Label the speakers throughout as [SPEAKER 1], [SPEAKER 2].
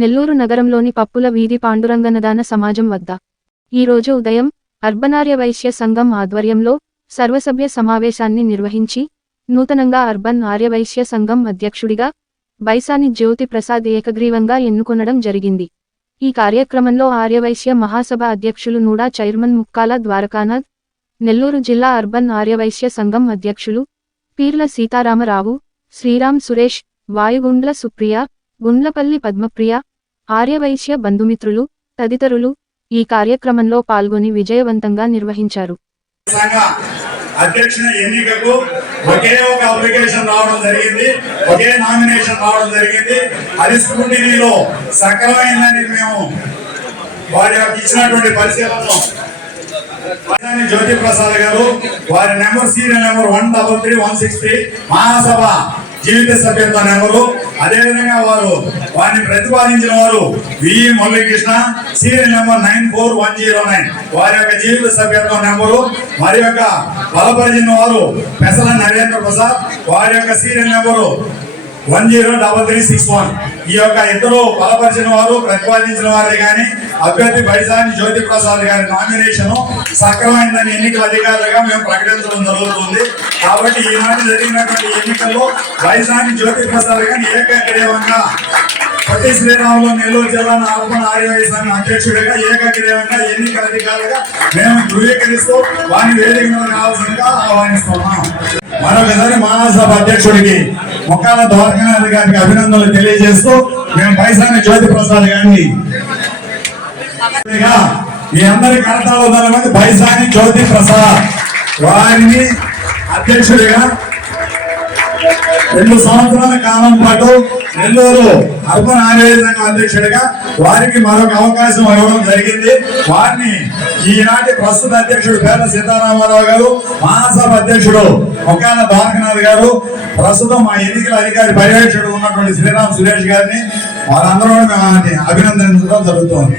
[SPEAKER 1] నెల్లూరు నగరంలోని పప్పుల వీధి పాండురంగనదాన సమాజం వద్ద. ఈ రోజు ఉదయం అర్బనార్య వైశ్య సంఘం ఆధ్వర్యంలో సర్వసభ్య సమావేశాన్ని నిర్వహించి నూతనంగా అర్బన్ ఆర్యవైశ్య సంఘం అధ్యక్షుడిగా బైసాని జ్యోతి ప్రసాద్ ఏకగ్రీవంగా ఎన్నుకొనడం జరిగింది. ఈ కార్యక్రమంలో ఆర్యవైశ్య మహాసభ అధ్యక్షులు నూడా చైర్మన్ ముక్కాల ద్వారకానాథ్ నెల్లూరు జిల్లా అర్బన్ ఆర్యవైశ్య సంఘం అధ్యక్షులు పీర్ల సీతారామరావు శ్రీరామ్ సురేష్ వాయుగుండ్ల సుప్రియ గుండ్లపల్లి పద్మప్రియ ఆర్యవైశ్య బంధుమిత్రులు తదితరులు ఈ కార్యక్రమంలో పాల్గొని విజయవంతంగా నిర్వహించారు.
[SPEAKER 2] సంఘ అధ్యక్షుని ఎన్నికకు ఒకే ఒక అప్లికేషన్ రావడం జరిగింది. ఒకే నామినేషన్ రావడం జరిగింది. అది స్క్రూటినీలో సక్రమైందని మేము వారి యొక్క ఇచ్చినటువంటి పరిశీలనలో జ్యోతి ప్రసాద్ గారు వారి number serial number one double three one six three మహాసభ జీవిత సభ్యత్వ నెంబరు అదేవిధంగా వారు వారిని ప్రతిపాదించిన వారు V E Muralikrishna serial number nine four one zero nine. వారి యొక్క జీవిత సభ్యత్వ నెంబరు మరి యొక్క బలపరిచిన వారు పెసల నరేంద్ర ప్రసాద్ వారి యొక్క serial number one zero double three six one. ఈ యొక్క ఇద్దరు బలపరిచిన వారు ప్రతిపాదించిన వారే కానీ అభ్యర్థి బైజాని జ్యోతి ప్రసాద్ గారి నామినేషన్ సక్రమైందని ఎన్నికల అధికారులుగా మేము ప్రకటించడం జరుగుతుంది. కాబట్టి ఈనాటి జరిగినటువంటి ఎన్నికల్లో బైజాని జ్యోతి ప్రసాద్ గారిని ఏకగ్రీవంగా పొట్టి శ్రీరాములు నెల్లూరు జిల్లా అర్బన్ ఆర్యవై సంఘ అధ్యక్షుడిగా ఏకగ్రీవంగా ఎన్నికల అధికారులుగా మేము ధృవీకరిస్తూ వారిని వేదిక మీద కావాల్సిందిగా ఆహ్వానిస్తున్నాం. మరొకసారి మహాసభ అధ్యక్షుడికి ముఖాల ద్వారకానాథ్ గారికి అభినందనలు తెలియజేస్తూ మేము పైసాని జ్యోతి ప్రసాద్ గారిని మీ అందరి కడతాలు వందల మంది పైసాని జ్యోతి ప్రసాద్. వారిని అధ్యక్షుడిగా రెండు సంవత్సరాల కాలం పాటు నెల్లూరు అర్బన్ ఆర్యవేద సంఘం అధ్యక్షుడిగా వారికి మరొక అవకాశం ఇవ్వడం జరిగింది. వారిని ఈనాటి ప్రస్తుత అధ్యక్షుడు పేద సీతారామారావు గారు మహాసభ అధ్యక్షుడు ముఖాన ద్వారకనాథ్ గారు ప్రస్తుతం మా ఎన్నికల అధికారి పర్యవేక్షకుడు ఉన్నటువంటి శ్రీరామ్ సురేష్ గారిని వారందరూ మేము అభినందించడం జరుగుతోంది.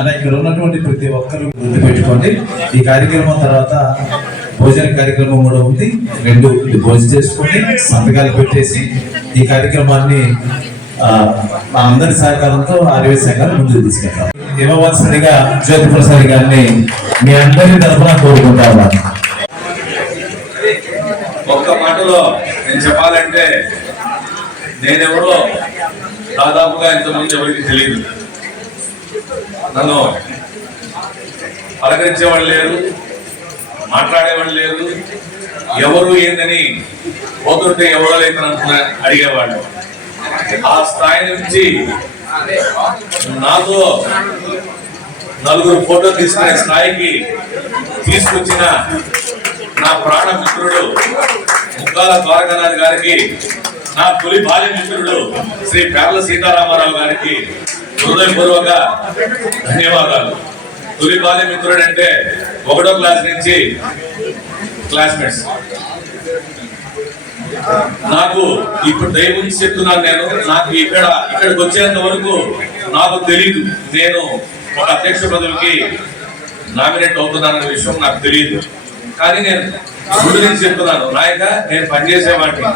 [SPEAKER 3] అలా ఇక్కడ ఉన్నటువంటి ప్రతి ఒక్కరు గుర్తు పెట్టుకోండి. ఈ కార్యక్రమం తర్వాత భోజన కార్యక్రమం కూడా ఉంది. రెండు భోజనం చేసుకొని సంతకాలు పెట్టేసి ఈ కార్యక్రమాన్ని మా అందరి సహకారంతో ఆర్యవ సంఘాలు ముందుకు తీసుకెళ్తాం. ఇవ్వవలసిందిగా జ్యోతి ప్రసాద్ గారిని మీ అందరి తరఫున కోరుకుంటాను
[SPEAKER 4] ఒక్క మాటలో నేను చెప్పాలంటే నేనెవరో దాదాపుగా ఇంతకుముందు ఎవరికి తెలియదు. నన్ను పలకరించేవాళ్ళు లేరు మాట్లాడేవాళ్ళు లేరు ఎవరు ఏందని పోతుంటే ఎవరో లేదని అడిగేవాళ్ళు ఆ స్థాయి నుంచి నాతో నలుగురు ఫోటో తీసుకునే స్థాయికి తీసుకొచ్చిన నా ప్రాణ మిత్రుడు ముక్కాల ద్వారకానాథ్ గారికి నా తొలి బాల్య మిత్రుడు శ్రీ పేర్ల సీతారామారావు గారికి హృదయపూర్వక ధన్యవాదాలు. తొలి బాల్య మిత్రుడు అంటే ఒకటో క్లాస్ నుంచి క్లాస్మేట్స్. నాకు ఇప్పుడు దైవం చెప్తున్నాను నేను నాకు ఇక్కడ ఇక్కడికి వచ్చేంత వరకు నాకు తెలియదు నేను ఒక అధ్యక్ష పదవికి నామినేట్ అవుతున్నానన్న విషయం నాకు తెలియదు కానీ నేను ముందు నుంచి చెప్తున్నాను నాయక నేను పనిచేసేవాడిని.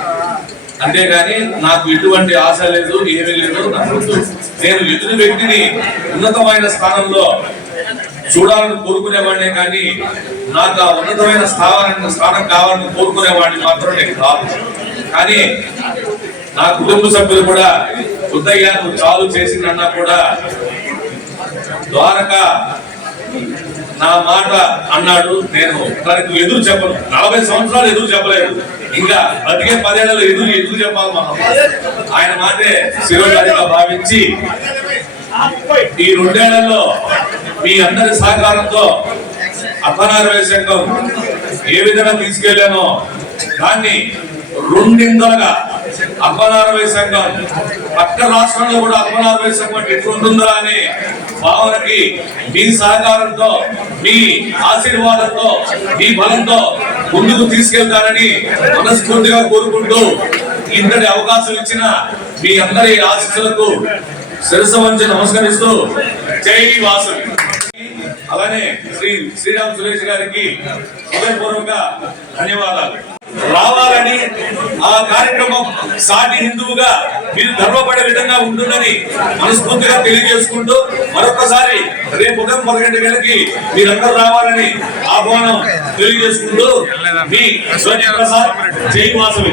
[SPEAKER 4] అంతేగాని నాకు ఎటువంటి ఆశ లేదు ఏమీ లేదు నాకు నేను ఎదుటి వ్యక్తిని ఉన్నతమైన స్థానంలో చూడాలని కోరుకునేవాడినే కానీ నాకు ఆ ఉన్నతమైన స్థానం స్థానం కావాలని కోరుకునేవాడిని మాత్రం నేను కాదు. కానీ నా కుటుంబ సభ్యులు కూడా ఉదయ్య చాలు చేసిందన్నా కూడా ద్వారక నా మాట అన్నాడు నేను. తనకు ఎదురు చెప్పను. నలభై సంవత్సరాలు ఎదురు చెప్పలేదు. ఇంకా బతికే పదేళ్ళలో ఎదురు ఎదురు చెప్పాలి మనం ఆయన మాటే శిరోజాదిగా భావించి ఈ రెండేళ్ళలో మీ అందరి సహకారంతో అపనారవే సంఘం ఏ విధంగా తీసుకెళ్ళానో దాన్ని రెండిందలుగా అర్బనారవై సంఘం. పక్క రాష్ట్రంలో కూడా అర్బనారవై సంఘం ఎట్లుంటుందా అనే భావనకి మీ సహకారంతో మీ ఆశీర్వాదంతో మీ బలంతో ముందుకు తీసుకెళ్తారని మనస్ఫూర్తిగా కోరుకుంటూ ఇంతటి అవకాశం ఇచ్చిన మీ అందరి ఆశీస్సులకు శిరస వంచి నమస్కరిస్తూ జై వాసవి. అలానే శ్రీ శ్రీరామ్ సురేష్ గారికి హృదయపూర్వక ధన్యవాదాలు. రావాలని ఆ కార్యక్రమం సాటి హిందువుగా మీరు గర్వపడే విధంగా ఉంటుందని మనస్ఫూర్తిగా తెలియజేసుకుంటూ మరొకసారి రేపు ఉదయం పదకొండు గంటలకి మీరందరూ రావాలని ఆహ్వానం తెలియజేసుకుంటూ మీ సూర్యప్రసాద్ జై వాసవి.